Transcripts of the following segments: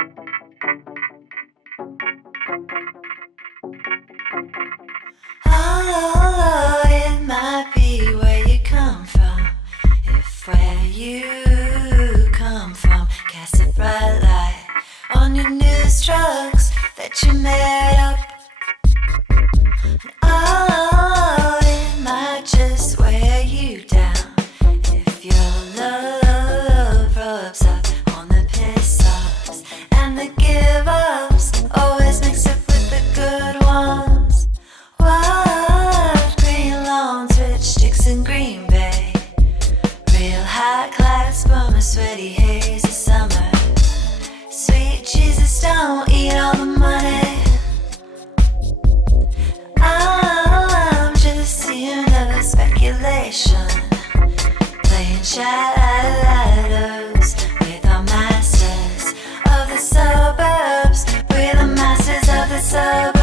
Oh, it might be where you come from. If where you come from casts a bright light on your new drugs that you made up. Oh, it might just wear you down if your love rubs up on the piss offs and the give ups. Always mix it with the good ones. What green lawns, rich sticks in Green Bay. Real high class, but my sweaty haze of summer. Sweet Jesus, don't eat all the money. I'm just seeing another speculation, playing shadows with our masters of the suburbs. We're the masters of the suburbs.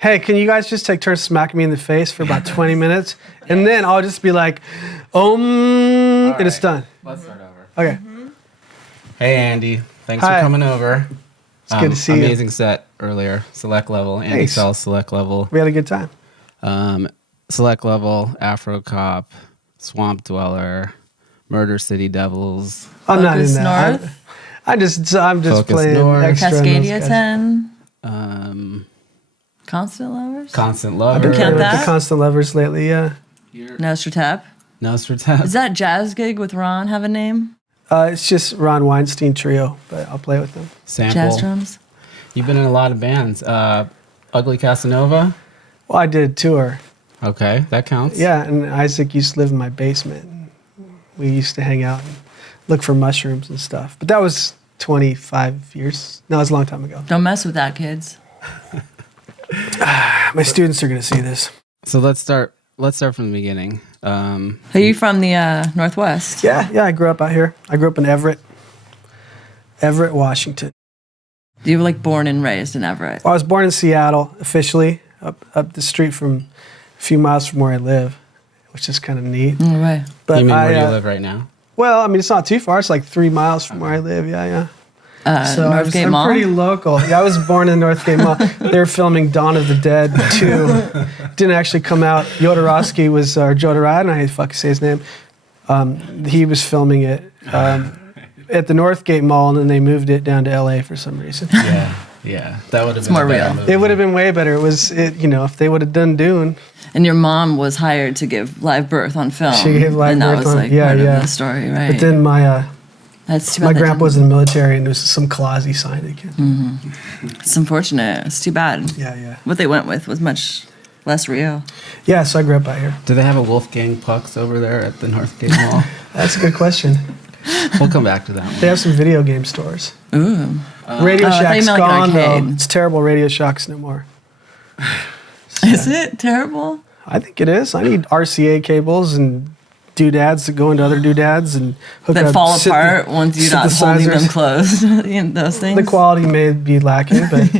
hey, can you guys just take turns smacking me in the face for about 20 minutes? And then I'll just be like, and it's done. Let's start over. Okay. Hey, Andy. Thanks Hi. for coming over. It's good to see you. Amazing set earlier. Select level. Andy Thanks. Sells select level. We had a good time. Select level. Afro Cop. Swamp Dweller. Murder City Devils. I'm not in Focus that. North. I'm just Focus playing North. extra. on those Cascadia guys. 10. Constant Lovers. Constant I've Lover. been playing Count with that? the Constant Lovers lately, yeah. Nostratap. Nostratap. Does that jazz gig with Ron have a name? It's just Ron Weinstein Trio, but I'll play with them. Sample. Jazz drums. You've been in a lot of bands. Ugly Casanova. Well, I did a tour. Okay, that counts. Yeah, and Isaac used to live in my basement. We used to hang out and look for mushrooms and stuff. But that was 25 years. No, it was a long time ago. Don't mess with that, kids. My students are going to see this. So let's start from the beginning. Are you from the Northwest? Yeah, I grew up out here. I grew up in Everett, Washington. You were like born and raised in Everett. Well, I was born in Seattle, officially, up the street from a few miles from where I live, which is kind of neat. No way. But You mean I, where you live right now? Well, I mean, it's not too far. It's like 3 miles from where I live. Yeah. So Northgate I'm Mall? pretty local. Yeah, I was born in Northgate Mall. They were filming Dawn of the Dead 2. Didn't actually come out. Jodorowsky was, or Jodorowsky, I don't know how you fucking say his name. He was filming it at the Northgate Mall, and then they moved it down to LA for some reason. Yeah. That would have been more a better real. movie. It would have been way better. If they would have done Dune. And your mom was hired to give live birth on film. She gave live and that birth was on- like yeah, part yeah. of the story, right? But then That's too my bad. that grandpa was in the military, and there was some clause he signed again. didn't- It's unfortunate. It's too bad. Yeah. What they went with was much less real. Yeah, so I grew up out here. Do they have a Wolfgang Pucks over there at the Northgate Mall? That's a good question. We'll come back to that They one. have some video game stores. Ooh. Radio Oh, I thought Shack's you meant like an gone, though. arcade. It's terrible. Radio Shack's no more. Is it terrible? I think it is. I need RCA cables and doodads that go into other doodads and hook That up fall apart once you're not holding them synthesizers. closed. You know, those things. The quality may be lacking, but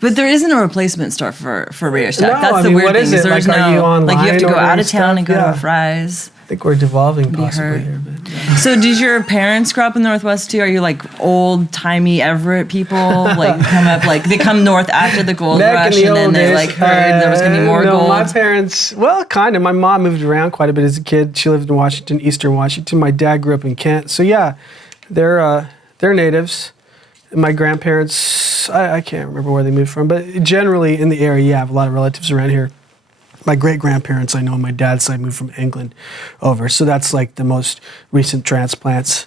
But there isn't a replacement store for Radio Shack. No, That's I the mean, weird what thing. is it? There's Like, are you like you have to online go out ordering of town and go stuff? to Yeah. a Fry's. I think we're devolving Be possibly hurt. here. But yeah. So did your parents grow up in the Northwest too? Are you like old timey Everett people? Like they come north after the gold Back rush, in the and then old they days, like heard there was gonna be more no, gold. my parents, well, kind of. My mom moved around quite a bit as a kid. She lived in Washington, Eastern Washington. My dad grew up in Kent. So yeah, they're natives. My grandparents, I can't remember where they moved from, but generally in the area, yeah, I have a lot of relatives around here. My great-grandparents, I know on my dad's side, moved from England over. So that's like the most recent transplants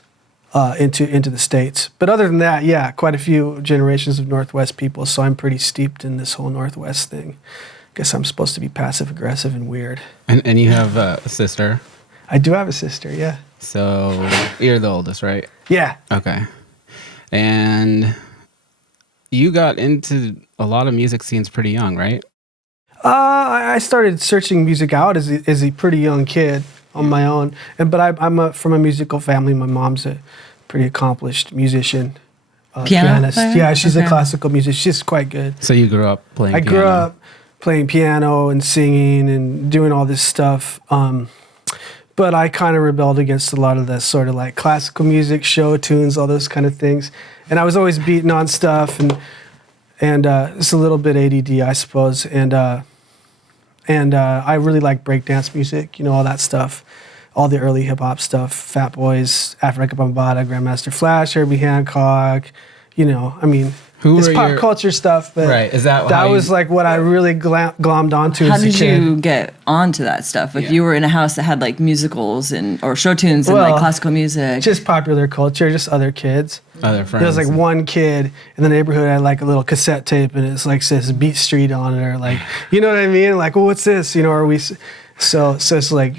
into the States. But other than that, yeah, quite a few generations of Northwest people. So I'm pretty steeped in this whole Northwest thing. Guess I'm supposed to be passive-aggressive and weird. And you have a sister. I do have a sister, yeah. So you're the oldest, right? Yeah. Okay. And you got into a lot of music scenes pretty young, right? I started searching music out as a pretty young kid on my own. But I'm from a musical family. My mom's a pretty accomplished musician, pianist. player? Yeah, she's a Okay. classical musician. She's quite good. So you grew up playing I piano. grew up playing piano and singing and doing all this stuff. But I kind of rebelled against a lot of the sort of like classical music, show tunes, all those kind of things. And I was always beating on stuff and it's a little bit ADD, I suppose. And I really like breakdance music, all that stuff, all the early hip hop stuff, Fat Boys, Africa Bambaataa, Grandmaster Flash, Herbie Hancock, Who it's were pop your- culture stuff, but Right, is that that how was you- like what I really glommed onto How as a did kid. you get onto that stuff? Like Yeah. you were in a house that had like musicals or show tunes and like Well, classical music. Just popular culture, just other kids. Other friends. There was like one kid in the neighborhood that had like a little cassette tape and it's like says Beat Street on it or like, you know what I mean? Like, well, what's this? So it's like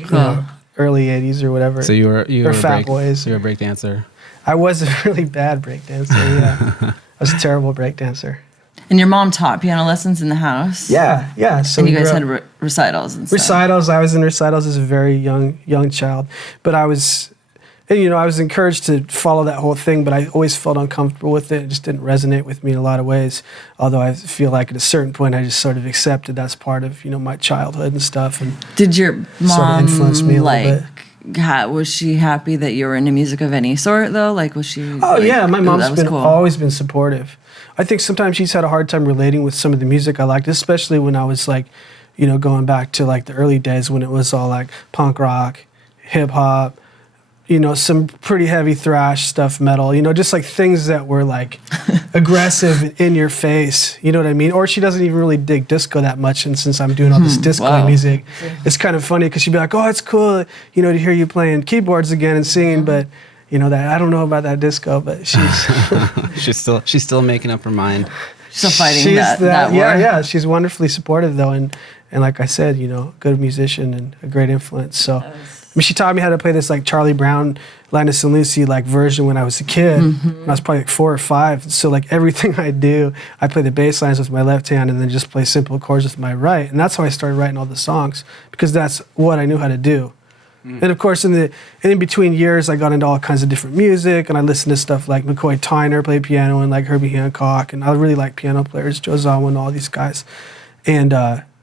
early 80s or whatever. So you were Fat Boys. You were a break dancer. I was a really bad breakdancer, yeah. I was a terrible breakdancer. And your mom taught piano lessons in the house. Yeah. So And you we guys grew had up- recitals and stuff. recitals. I was in recitals as a very young child, but I was And, I was encouraged to follow that whole thing, but I always felt uncomfortable with it. It just didn't resonate with me in a lot of ways. Although I feel like at a certain point, I just sort of accepted that's part of, my childhood and stuff. And Did your mom sort of influenced me a little bit. Was she happy that you were into music of any sort though? Like was she? Oh yeah, my mom's that was cool. always been supportive. I think sometimes she's had a hard time relating with some of the music I liked, especially when I was like, going back to like the early days when it was all like punk rock, hip hop, some pretty heavy thrash stuff, metal, just like things that were like aggressive and in your face, you know what I mean? Or she doesn't even really dig disco that much, and since I'm doing all this disco music, it's kind of funny because she'd be like, oh, it's cool, to hear you playing keyboards again and singing, but that I don't know about that disco, but she's she's still making up her mind. Still fighting that war. Yeah, she's wonderfully supportive though, and like I said, good musician and a great influence. So she taught me how to play this like Charlie Brown, Linus and Lucy like version when I was a kid. When I was probably like 4 or 5. So like everything I do, I play the bass lines with my left hand and then just play simple chords with my right. And that's how I started writing all the songs, because that's what I knew how to do. And of course, in between years, I got into all kinds of different music, and I listened to stuff like McCoy Tyner played piano, and like Herbie Hancock, and I really like piano players, Joe Zawin, all these guys. And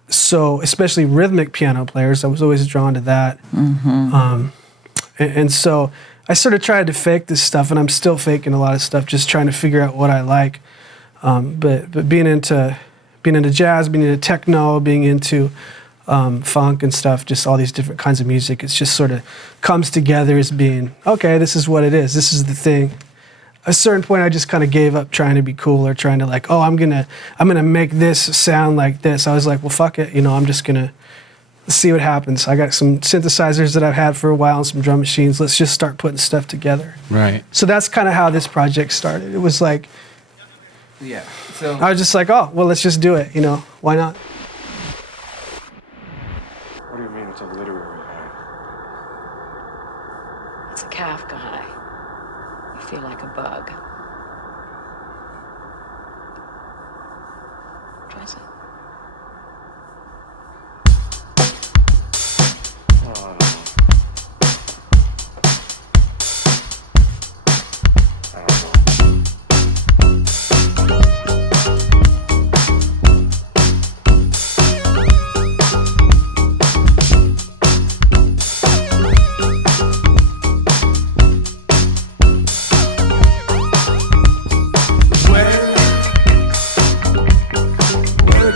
so especially rhythmic piano players, I was always drawn to that. And so I sort of tried to fake this stuff, and I'm still faking a lot of stuff, just trying to figure out what I like. But being into jazz, being into techno, being into funk and stuff, just all these different kinds of music, it's just sort of comes together as being, okay, this is what it is. This is the thing. At a certain point, I just kind of gave up trying to be cool or trying to like, oh, I'm gonna make this sound like this. I was like, well, fuck it, I'm just gonna see what happens. I got some synthesizers that I've had for a while and some drum machines. Let's just start putting stuff together. Right. So that's kind of how this project started. It was like, So I was just like, oh, well, let's just do it. Why not? What do you mean it's a literary high? It's a Kafka high. You feel like a bug. Try some. Where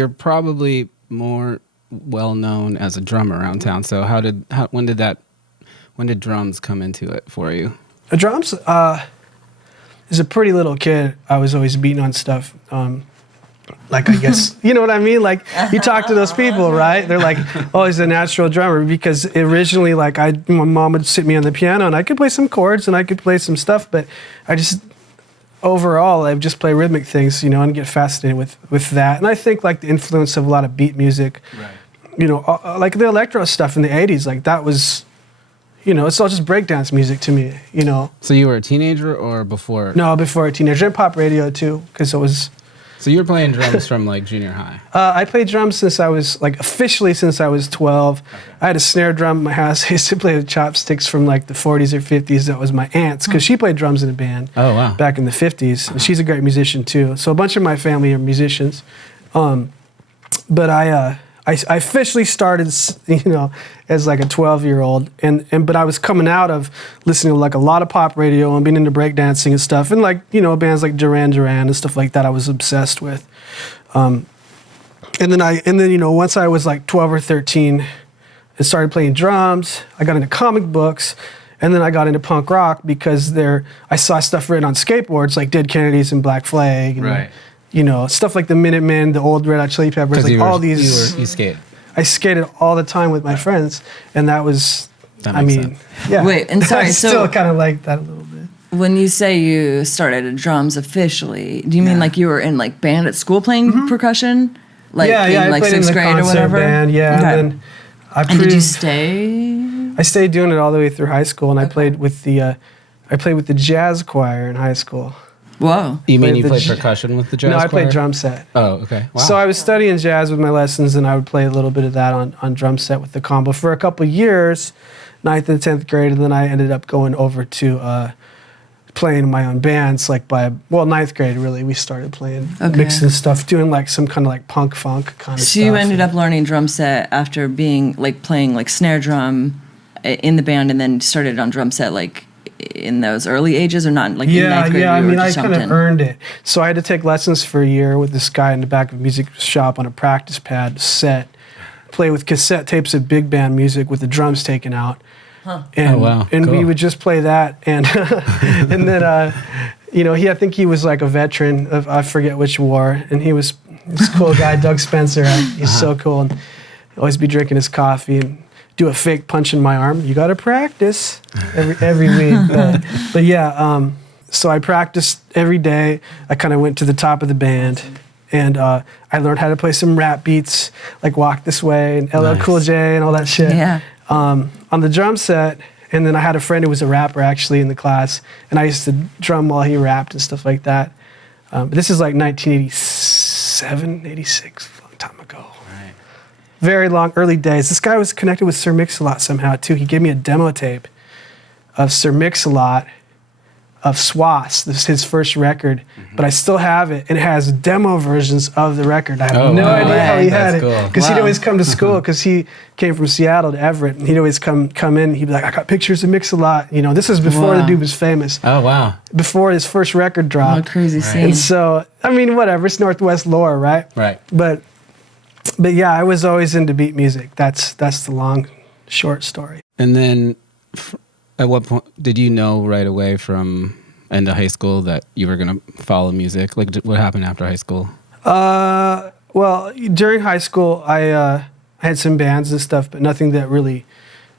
you're probably more well known as a drummer around town. So when did drums come into it for you? The drums, as a pretty little kid, I was always beating on stuff. Like, I guess, you know what I mean? Like, you talk to those people, right? They're like, oh, he's a natural drummer. Because originally, like, my mom would sit me on the piano, and I could play some chords, and I could play some stuff, but overall, I just play rhythmic things, you know, and get fascinated with that. And I think, like, the influence of a lot of beat music, you know, like the electro stuff in the 80s, like, that was, you know, it's all just breakdance music to me, you know. So you were a teenager or before? No, before a teenager. And pop radio, too, because it was... So you were playing drums from like junior high? I played drums since I was, like, officially since I was 12. Okay. I had a snare drum in my house. I used to play with chopsticks from, like, the 40s or 50s. That was my aunt's, because she played drums in a band back in the 50s. And she's a great musician, too. So a bunch of my family are musicians. But I officially started, you know, as like a 12-year-old, but I was coming out of listening to like a lot of pop radio and being into breakdancing and stuff, and like, you know, bands like Duran Duran and stuff like that. I was obsessed with, and then you know, once I was like 12 or 13, I started playing drums. I got into comic books, and then I got into punk rock because I saw stuff written on skateboards like Dead Kennedys and Black Flag, and, you know, stuff like the Minutemen, the old Red Hot Chili Peppers, like all these. You skate. I skated all the time with my friends, and that was, I mean, yeah. Wait, and sorry, I still kind of like that a little bit. When you say you started drums officially, do you mean like you were in like band at school playing percussion? Like I in like played in sixth the grade or concert whatever? band, yeah. Okay. And then And did you stay? I stayed doing it all the way through high school, and I played with the jazz choir in high school. Whoa. You mean you played percussion with the jazz choir? No, I played drum set. Oh, okay. Wow. So I was studying jazz with my lessons, and I would play a little bit of that on drum set with the combo for a couple of years, 9th and 10th grade, and then I ended up going over to playing in my own bands, like 9th grade, really. We started playing, mixing stuff, doing like some kind of like punk funk kind of stuff. So you ended up learning drum set after being like playing like snare drum in the band, and then started on drum set like in those early ages, or not like in 9th grade? Yeah, I mean, I kind of earned it. So I had to take lessons for a year with this guy in the back of a music shop on a practice pad set, play with cassette tapes of big band music with the drums taken out. And, and cool. We would just play that, and and then you know, I think he was like a veteran of, I forget which war, and he was this cool guy, Doug Spencer. He's so cool, and always be drinking his coffee and do a fake punch in my arm. You got to practice every week. But yeah, so I practiced every day. I kind of went to the top of the band, and I learned how to play some rap beats, like Walk This Way and LL Cool J and all that shit. Yeah. On the drum set. And then I had a friend who was a rapper actually in the class, and I used to drum while he rapped and stuff like that. But this is like 1987, 86, a long time ago. Very long, early days. This guy was connected with Sir Mix-a-Lot somehow, too. He gave me a demo tape of Sir Mix-a-Lot of Swass. This is his first record, but I still have it, and it has demo versions of the record. I have no idea how he had it, because he'd always come to school, because he came from Seattle to Everett, and he'd always come in, he'd be like, I got pictures of Mix-a-Lot. You know, this is before the dude was famous. Oh, wow. Before his first record dropped. What a crazy scene. And so, I mean, whatever, it's Northwest lore, right? Right. But yeah, I was always into beat music. That's the long, short story. And then, at what point did you know right away from end of high school that you were going to follow music? Like, what happened after high school? Well, during high school, I had some bands and stuff, but nothing that really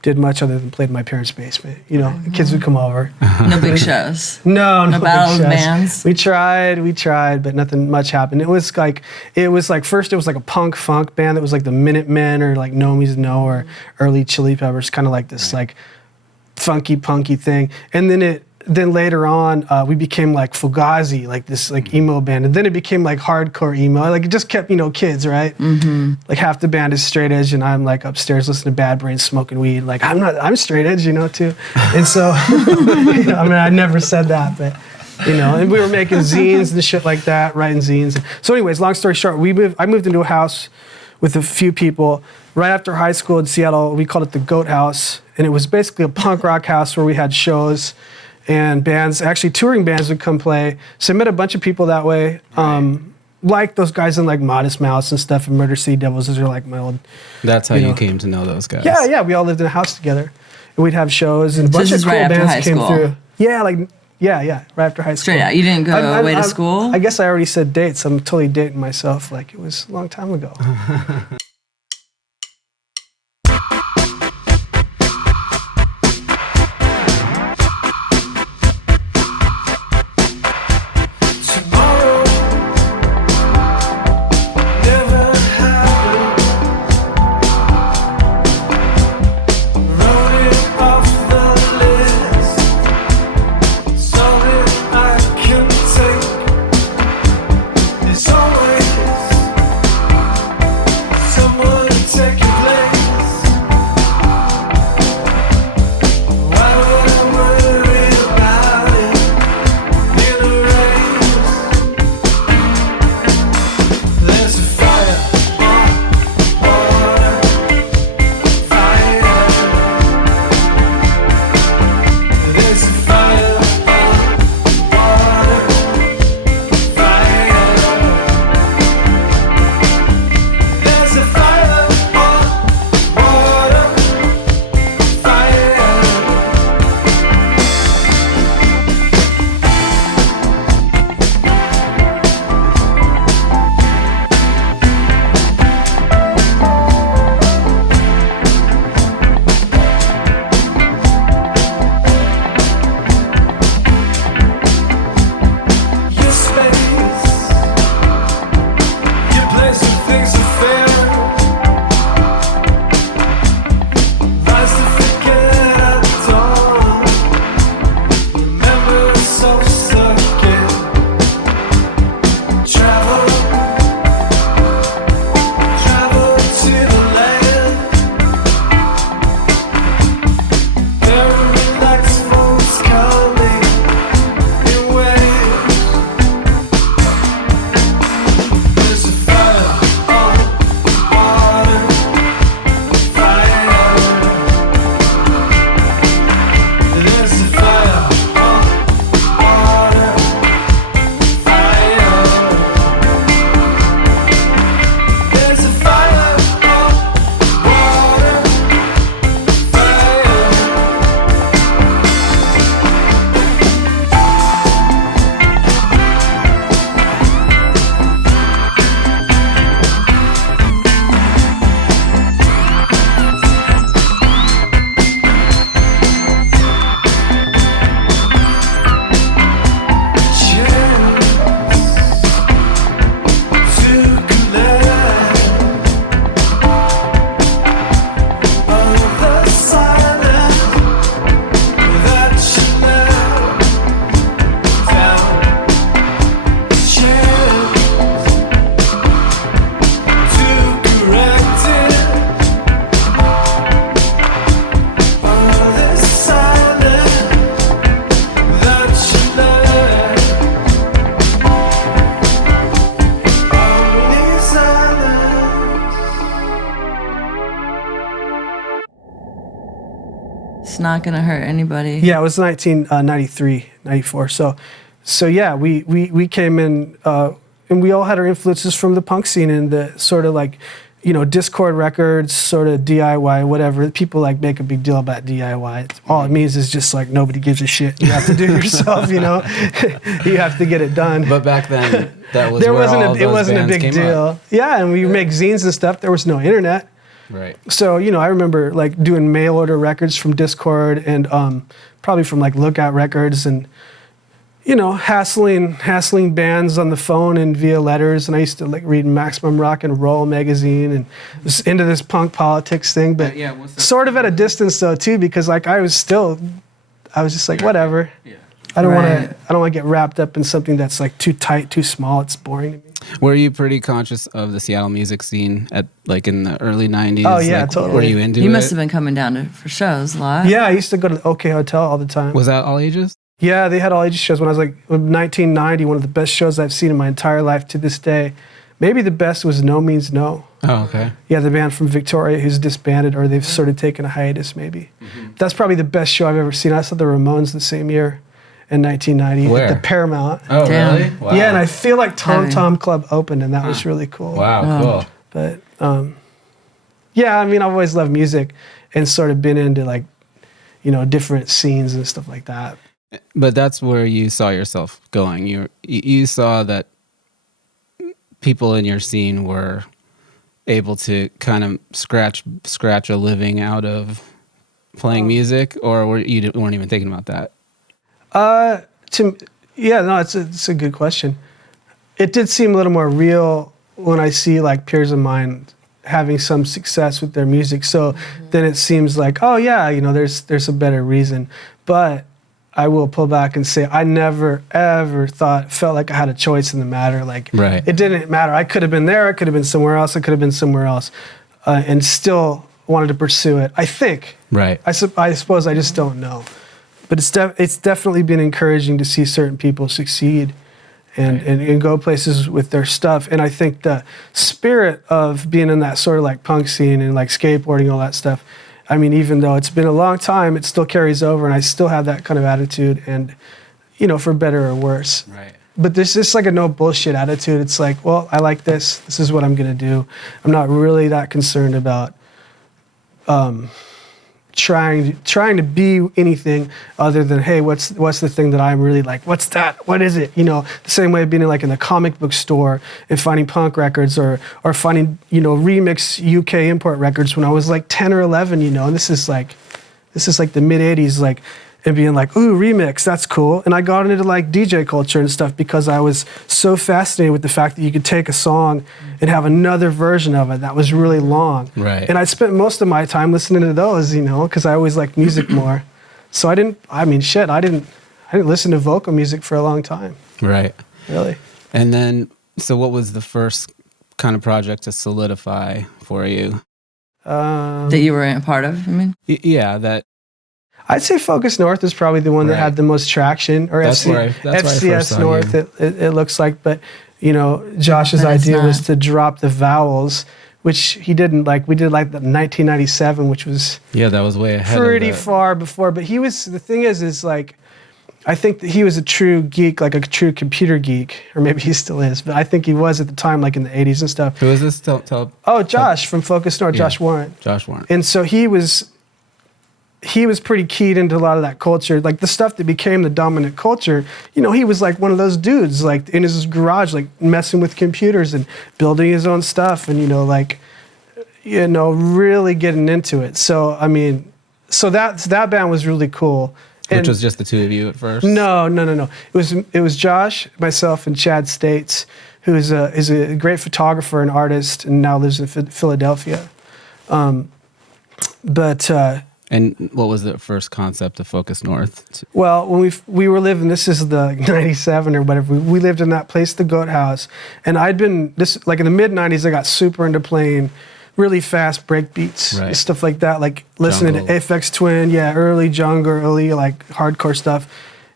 did much other than played in my parents' basement. You know, the kids would come over. No big shows. No battle big of shows. bands. We tried, but nothing much happened. It was like first it was like a punk funk band that was like the Minutemen or like No Means No or early Chili Peppers, kind of like this like funky punky thing. And then later on, we became like Fugazi, like this like emo band, and then it became like hardcore emo. Like it just kept, you know, kids, right? Mm-hmm. Like half the band is straight edge, and I'm like upstairs listening to Bad Brains, smoking weed. Like I'm straight edge, you know, too. And so, you know, I mean, I never said that, but you know, and we were making zines and shit like that, writing zines. So, anyways, long story short, I moved into a house with a few people right after high school in Seattle. We called it the Goat House, and it was basically a punk rock house where we had shows. And bands, actually touring bands would come play. So I met a bunch of people that way. like those guys in like Modest Mouse and stuff and Murder City Devils. Those are like my old. That's how you you know. came to know those guys. Yeah. We all lived in a house together, and we'd have shows and a So bunch this of is cool right after bands high came school? through. Yeah, right after high school. Straight out. You didn't go away to school? I guess I already said dates. I'm totally dating myself. Like it was a long time ago. Tomorrow never happened. Wrote it off the list. Something I can take. There's always someone to take your place. Why would I worry about it in a race? There's a fire on water, fire. There's a fire on water, fire. There's a fire on water, fire. Your space, your place where things are fair. Rise to forget at dawn. Remember self-stuck in travel to the land. There are relaxed folks coming in waves. There's a fire on water, fire. There's a fire on water, fire. There's a fire on water, It's not going to hurt anybody. Yeah, it was 1993, 94. So yeah, we came in, and we all had our influences from the punk scene and the sort of like, you know, Discord records, sort of DIY, whatever. People like make a big deal about DIY. All it means is just like nobody gives a shit. You have to do it yourself, you know. You have to get it done. But back then, that was There where wasn't all it those wasn't a bands big came deal. up. Yeah, and we make zines and stuff. There was no internet. Right. So, you know, I remember like doing mail order records from Discord and probably from like Lookout Records and, you know, hassling bands on the phone and via letters. And I used to like read Maximum Rock and Roll magazine and was into this punk politics thing, but sort of at a distance though too, because like I was just like, whatever. Yeah. I don't want to get wrapped up in something that's like too tight, too small. It's boring to me. Were you pretty conscious of the Seattle music scene at like in the early 90s? Oh, yeah, like, totally. Were you into it? You must have been coming down for shows a lot. Yeah, I used to go to the OK Hotel all the time. Was that all ages? Yeah, they had all ages shows when I was like 1990, one of the best shows I've seen in my entire life to this day. Maybe the best was No Means No. Oh, okay. Yeah, the band from Victoria who's disbanded or they've sort of taken a hiatus maybe. That's probably the best show I've ever seen. I saw the Ramones the same year. in 1990 Where? at the Paramount. Oh, Damn. really? Wow. Yeah, and I feel like Tom Heavy. Tom Club opened, and that was really cool. Wow, cool. But yeah, I mean, I've always loved music and sort of been into like, different scenes and stuff like that. But that's where you saw yourself going. You saw that people in your scene were able to kind of scratch a living out of playing music, or weren't even thinking about that? It's a good question. It did seem a little more real when I see like peers of mine having some success with their music. So then it seems like, oh yeah, there's a better reason. But I will pull back and say I never ever felt like I had a choice in the matter. Like Right. It didn't matter. I could have been there. I could have been somewhere else. I could have been somewhere else, and still wanted to pursue it. I think. Right. I suppose I just don't know. But it's definitely been encouraging to see certain people succeed and go places with their stuff. And I think the spirit of being in that sort of like punk scene and like skateboarding, all that stuff, I mean, even though it's been a long time, it still carries over, and I still have that kind of attitude, and, for better or worse. Right. But there's just like a no bullshit attitude. It's like, well, I like this. This is what I'm going to do. I'm not really that concerned about trying to be anything other than, hey, what's the thing that I'm really like? What's that? What is it? The same way of being in the comic book store and finding punk records or finding, remix UK import records when I was like 10 or 11, and this is like the mid 80s, like, and being like, ooh, remix, that's cool. And I got into like DJ culture and stuff because I was so fascinated with the fact that you could take a song and have another version of it that was really long. Right. And I spent most of my time listening to those, because I always liked music more. So I didn't listen to vocal music for a long time. Right. Really. And then, so what was the first kind of project to solidify for you? That you were a part of, I mean? Yeah, that. I'd say Focus North is probably the one that Right. had the most traction, or That's where I first FCS saw North, you. it looks like. But, Josh's But it's idea was not. to drop the vowels, which he didn't like. We did like the 1997, which was Yeah, that was way ahead pretty of that. far before. But the thing is like, I think that he was a true geek, like a true computer geek, or maybe he still is, but I think he was at the time, like in the 80s and stuff. Who is this? Tell Oh, Josh from Focus North, Yeah. Josh Warren. Josh Warren. And so he was pretty keyed into a lot of that culture, like the stuff that became the dominant culture. He was like one of those dudes, like in his garage, like messing with computers and building his own stuff, and really getting into it. So I mean, that band was really cool. Which And- was just the two of you at first? no. It was Josh, myself, and Chad States, who is a great photographer and artist, and now lives in Philadelphia. And what was the first concept of Focus North? Well, when we were living, this is the 97 or whatever, we lived in that place, the Goat House. And I'd been, like in the mid 90s, I got super into playing really fast break beats, Right. stuff like that, like listening Jungle. to Aphex Twin, early jungle, early like hardcore stuff.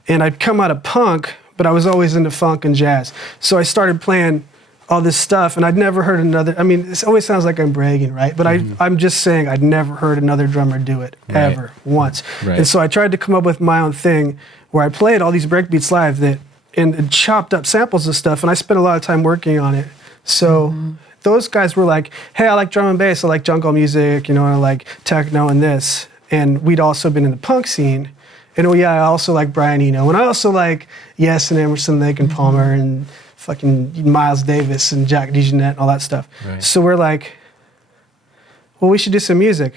And I'd come out of punk, but I was always into funk and jazz. So I started playing all this stuff, and I'd never heard another, I mean, this always sounds like I'm bragging, right? But I'm just saying I'd never heard another drummer do it, Right. ever, once. Right. And so I tried to come up with my own thing where I played all these breakbeats live and chopped up samples of stuff, and I spent a lot of time working on it. So those guys were like, hey, I like drum and bass, I like jungle music, I like techno and this. And we'd also been in the punk scene. And I also like Brian Eno, and I also like Yes and Emerson, Lake and Palmer, and fucking Miles Davis and Jack DeJohnette and all that stuff. Right. So we're like, well, we should do some music.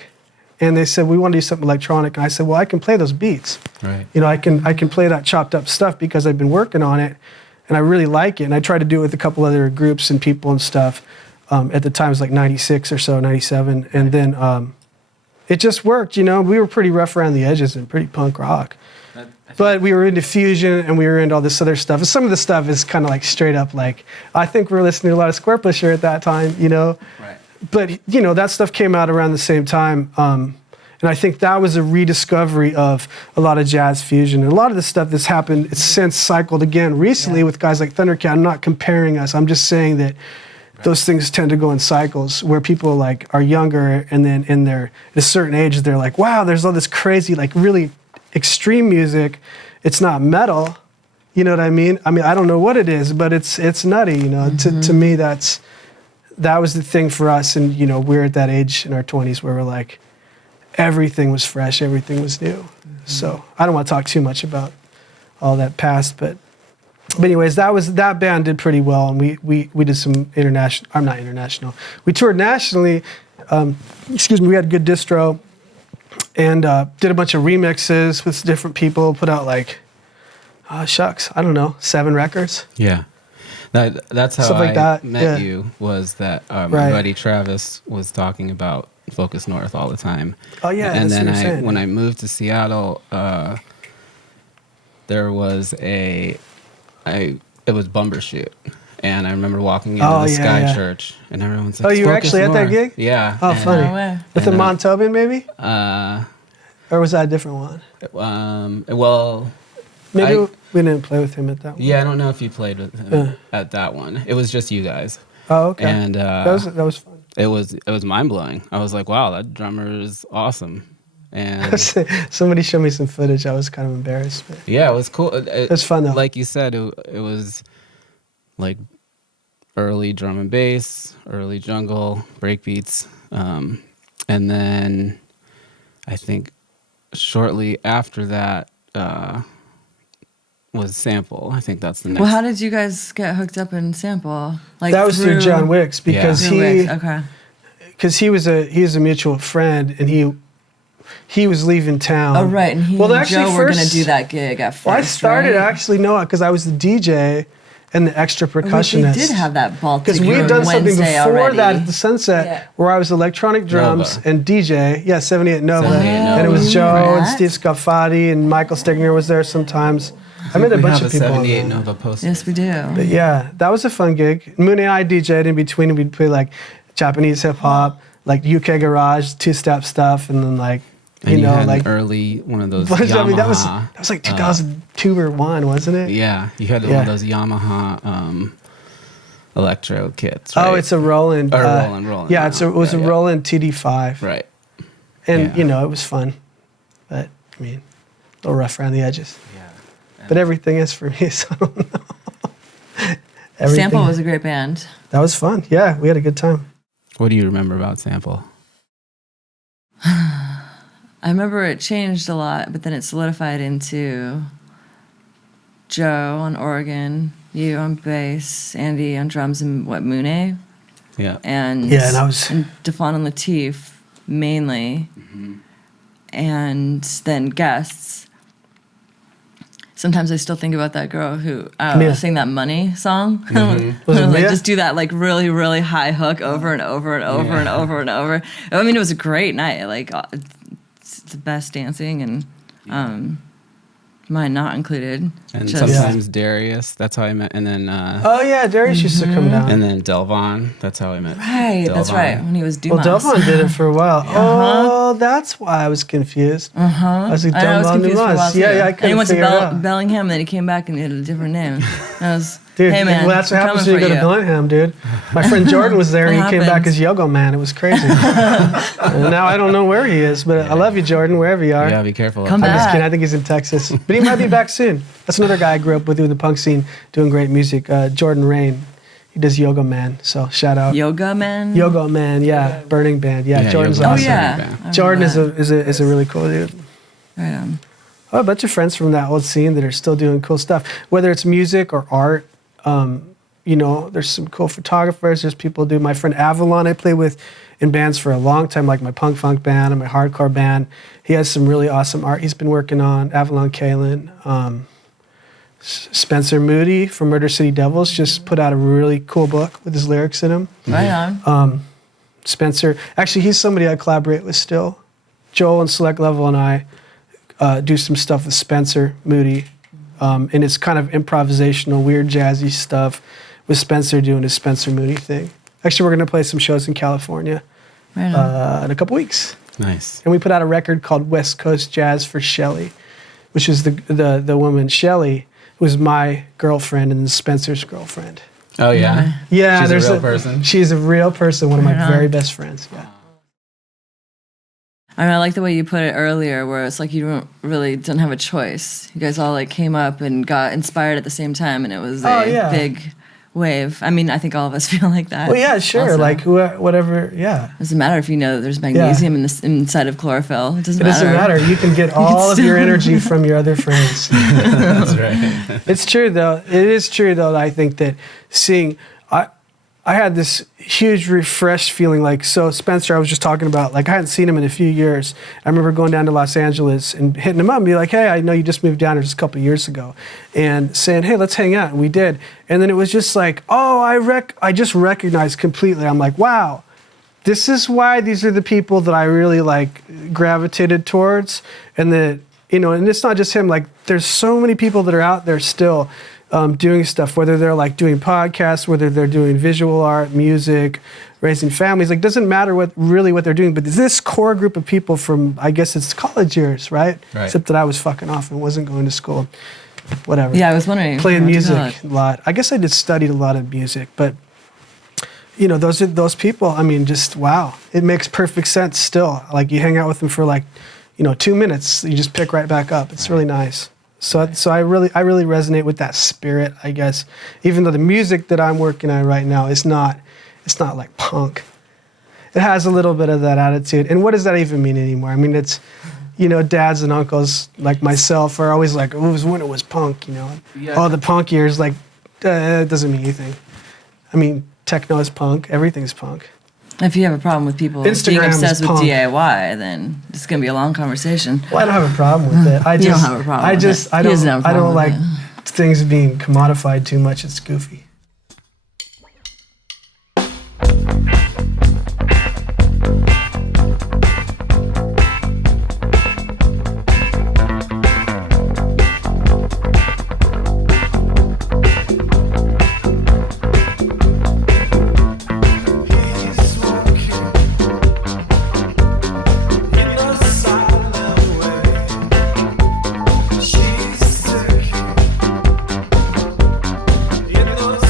And they said, we want to do something electronic. And I said, well, I can play those beats. Right. I can play that chopped up stuff because I've been working on it, and I really like it. And I tried to do it with a couple other groups and people and stuff. At the time, it was like 96 or so, 97. And then it just worked, We were pretty rough around the edges and pretty punk rock. But we were into fusion, and we were into all this other stuff. And some of the stuff is kind of like straight up like, I think we were listening to a lot of Square Pusher at that time, Right. But, that stuff came out around the same time. And I think that was a rediscovery of a lot of jazz fusion. And a lot of the stuff that's happened, it's since cycled again recently with guys like Thundercat. I'm not comparing us. I'm just saying that those things tend to go in cycles where people like are younger, and then at a certain age, they're like, wow, there's all this crazy, like really extreme music, it's not metal. You know what I mean? I mean, I don't know what it is, but it's nutty. You know, to me, that was the thing for us. And you know, we're at that age in our 20s where we're like, everything was fresh, everything was new. So I don't want to talk too much about all that past, but anyways, that band did pretty well, and we did some international. I'm not international. We toured nationally. Excuse me. We had a good distro, and did a bunch of remixes with different people. Put out like, shucks, I don't know, 7 records. Yeah. That's how Stuff like I that, met yeah. you, was that my Right. buddy Travis was talking about Focus North all the time. Oh yeah, And that's then what you're saying. when I moved to Seattle, there was it was Bumbershoot. And I remember walking into Oh, the yeah, Sky yeah. Church, and everyone's like, Oh, you were "Focus actually at that North." gig? Yeah. Oh, and, funny. No way. With the and, Montobian, maybe? Or was that a different one? Well, Maybe I- we didn't play with him at that one. yeah, I don't know if you played with him at that one. It was just you guys. Oh, okay. And that was fun. it was mind blowing. I was like, wow, that drummer is awesome. And Somebody showed me some footage. I was kind of embarrassed. But yeah, it was cool. It was fun, though. Like you said, it was like early drum and bass, early jungle, breakbeats. And then I think shortly after that was Sample. I think that's the next. Well, how did you guys get hooked up in Sample? Like that was through John Wicks because Through Wicks, okay. he was a mutual friend, and he was leaving town. Oh, right. And he and actually, Joe were going to do that gig at first. Well, I started right? actually because I was the DJ and the extra percussionist. We did have that Baltic because we'd done something Wednesday before already. that at the Sunset, Yeah. where I was electronic drums Nova. and DJ. Yeah, 78 Nova, 78 and it was Nova. Joe and Right. Steve Scaffati and Michael Stigner was there sometimes. I met a We bunch have of people. on 78 that. Nova poster. Yes, we do. But yeah, that was a fun gig. Moon and I DJ'd in between, and we'd play like Japanese hip hop, like UK garage, 2-step stuff, and then like And you had like an early one of those what is that? Yamaha. I mean, that was like 2002 or 1, wasn't it? Yeah, you had one Yeah. of those Yamaha electro kits. Oh, right? it's a Roland. Or Roland. Yeah, now. it was a Yeah. Roland TD5. Right. And Yeah. it was fun, but I mean, a little rough around the edges. Yeah. But everything is for me, so I don't know. Everything- Sample was a great band. That was fun. Yeah, we had a good time. What do you remember about Sample? I remember it changed a lot, but then it solidified into Joe on organ, you on bass, Andy on drums, and Mooney? Yeah. And Yeah, and I was- Defon and Latif mainly, and then guests. Sometimes I still think about that girl who Mia. sang that Money song. Was it like Mia? just do that like really really high hook over and over and over and over and over. I mean, it was a great night. Like it's the best dancing, and mine not included. And Just- sometimes Darius, that's how I met. And then Oh yeah, Darius used to come down. and then Delvon, that's how I met. Right, that's Delvon. right. When he was Dumas. Well, Delvon did it for a while. Oh, that's why I was confused. I was like, I know, I was Delvon confused for a while Dumas. too. Yeah, I And he couldn't went to figure it out. Bellingham, and then he came back and he had a different name. And I was, Dude, hey man, well, that's what I'm happens when you coming go for to Bellingham, dude. My friend Jordan was there, and he It came back happens. as Yogo Man. It was crazy. And now I don't know where he is, but I love you, Jordan, wherever you are. Yeah, be careful. Come I'm just back. kidding. I think he's in Texas, but he might be back soon. That's another guy I grew up with in the punk scene, doing great music. Jordan Rain, he does Yoga Man. So shout out. Yoga Man. Yoga Man, yeah, Burning Band, yeah. Yeah, Jordan's Yoga Oh awesome. Man. yeah. Yeah. I remember Jordan that. is a really cool dude. Right on. Oh, a bunch of friends from that old scene that are still doing cool stuff, whether it's music or art. There's some cool photographers. There's people who do. My friend Avalon, I played with in bands for a long time, like my punk funk band and my hardcore band. He has some really awesome art he's been working on. Avalon Kalen. Spencer Moody from Murder City Devils just put out a really cool book with his lyrics in them. Right on. Spencer, actually, he's somebody I collaborate with still. Joel and Select Level and I do some stuff with Spencer Moody, and it's kind of improvisational, weird, jazzy stuff with Spencer doing his Spencer Moody thing. Actually, we're going to play some shows in California Right on. in a couple weeks. Nice. And we put out a record called West Coast Jazz for Shelley, which is the woman Shelley, who was my girlfriend and Spencer's girlfriend. Oh yeah. Yeah, She's a there's real person. She's a real person, one of my Right on. very best friends. Yeah. I mean, I like the way you put it earlier, where it's like you didn't have a choice. You guys all like came up and got inspired at the same time, and it was a big wave. I mean, I think all of us feel like that. Well, yeah, sure. Also. Like whatever. Yeah. Doesn't matter if you know that there's magnesium inside of chlorophyll. It doesn't matter. You can get all of your energy from your other friends. That's right. It's true though. It is true though. I think that seeing, I had this huge refreshed feeling. Like, so Spencer, I was just talking about, like, I hadn't seen him in a few years. I remember going down to Los Angeles and hitting him up and be like, hey, I know you just moved down here just a couple of years ago, and saying, hey, let's hang out. And we did. And then it was just like, oh, I just recognized completely. I'm like, wow, this is why these are the people that I really like gravitated towards. And that, you know, and it's not just him. Like, there's so many people that are out there still doing stuff, whether they're like doing podcasts, whether they're doing visual art, music, raising families. Like, doesn't matter what they're doing, but this core group of people from, I guess it's college years, right? Except that I was fucking off and wasn't going to school. Whatever. Yeah, I was wondering. Playing music a lot. I guess I just studied a lot of music, but you know, those people, I mean, just wow. It makes perfect sense still. Like, you hang out with them for like, you know, 2 minutes, you just pick right back up. It's really nice. So I really resonate with that spirit, I guess. Even though the music that I'm working on right now is not like punk. It has a little bit of that attitude. And what does that even mean anymore? I mean, it's, you know, dads and uncles like myself are always like, oh, it was when it was punk, you know. Yeah. Oh, the punk years, like, it doesn't mean anything. I mean, techno is punk. Everything's punk. If you have a problem with people being obsessed with DIY, then it's going to be a long conversation. Well, I don't have a problem with it. You don't have a problem with it. I don't like things being commodified too much. It's goofy. She's sick in the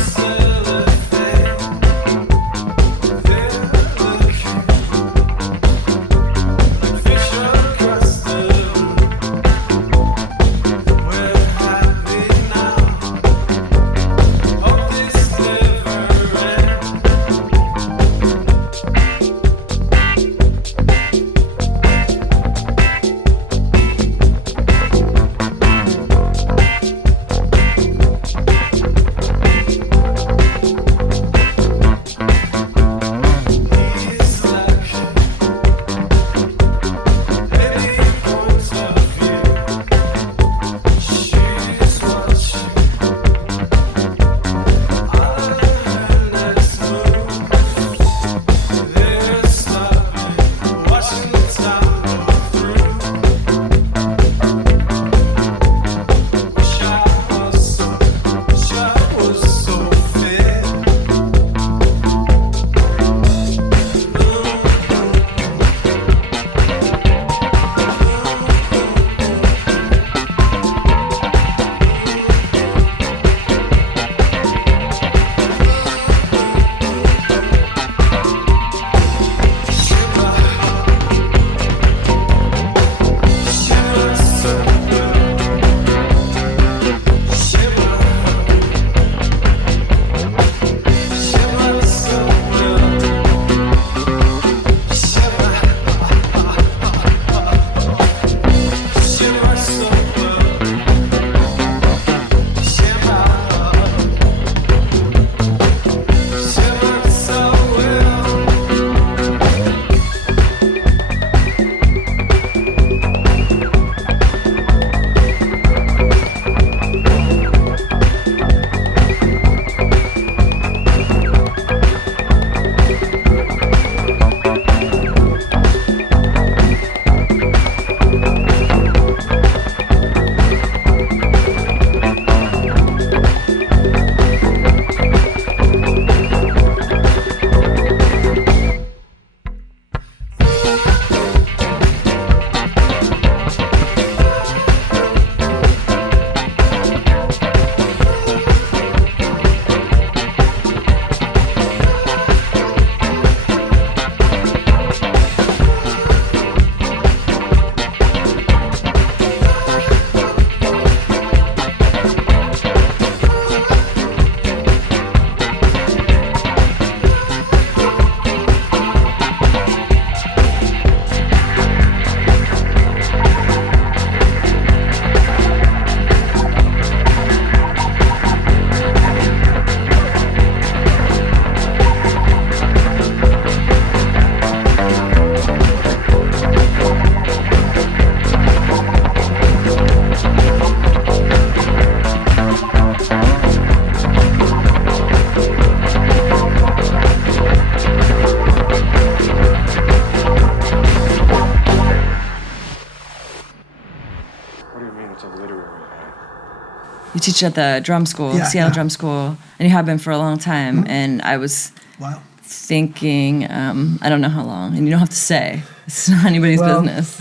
You teach at the drum school, Yeah, Seattle yeah. Drum School, and you have been for a long time. And I was Wow. thinking, I don't know how long, and you don't have to say. It's not anybody's Well, business.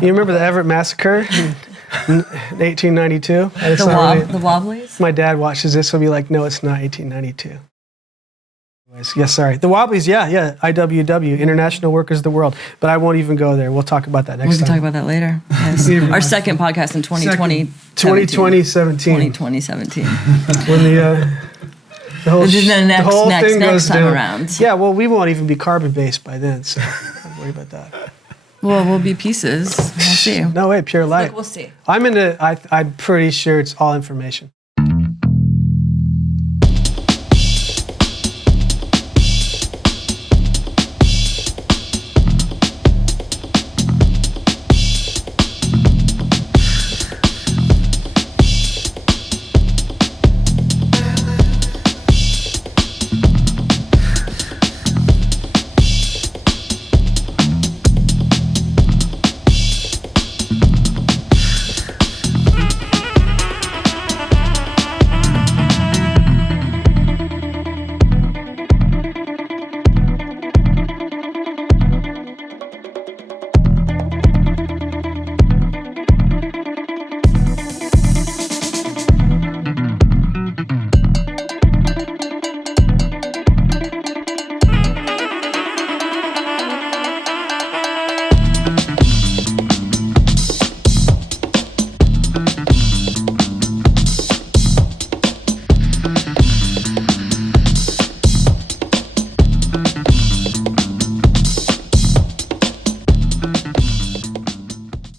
You remember the Everett Massacre in 1892? It's not really- The Wobblies? My dad watches this, he'll be like, no, it's not 1892. Anyways, yes, sorry. The Wobblies, yeah, IWW, International Workers of the World. But I won't even go there. We'll talk about that We next can time. talk about that later. Yes. Our second podcast in 2020. 2017. 2017. When the whole, This is the next- the whole next- thing next goes time down. around. Yeah, well, we won't even be carbon-based by then, so don't worry about that. Well, we'll be pieces. We'll see. No way, pure light. Look, we'll see. I'm pretty sure it's all information.